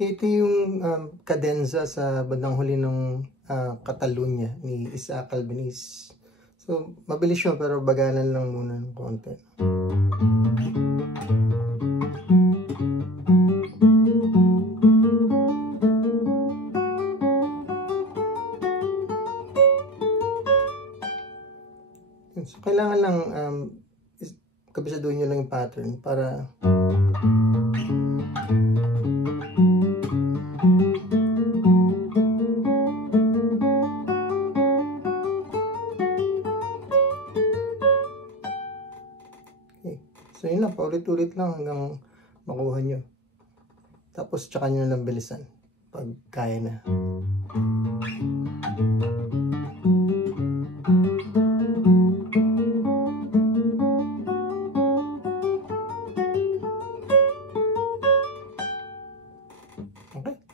Ito yung kadenza sa bandang huli ng Catalunya ni Isaac Albeniz. So, mabilis yun pero bagalan lang muna ng konti. So, kailangan lang kabisaduhin nyo lang yung pattern para so yun lang, paulit-ulit lang hanggang makuha nyo. Tapos tsaka nyo lang bilisan pag kaya na. Okay.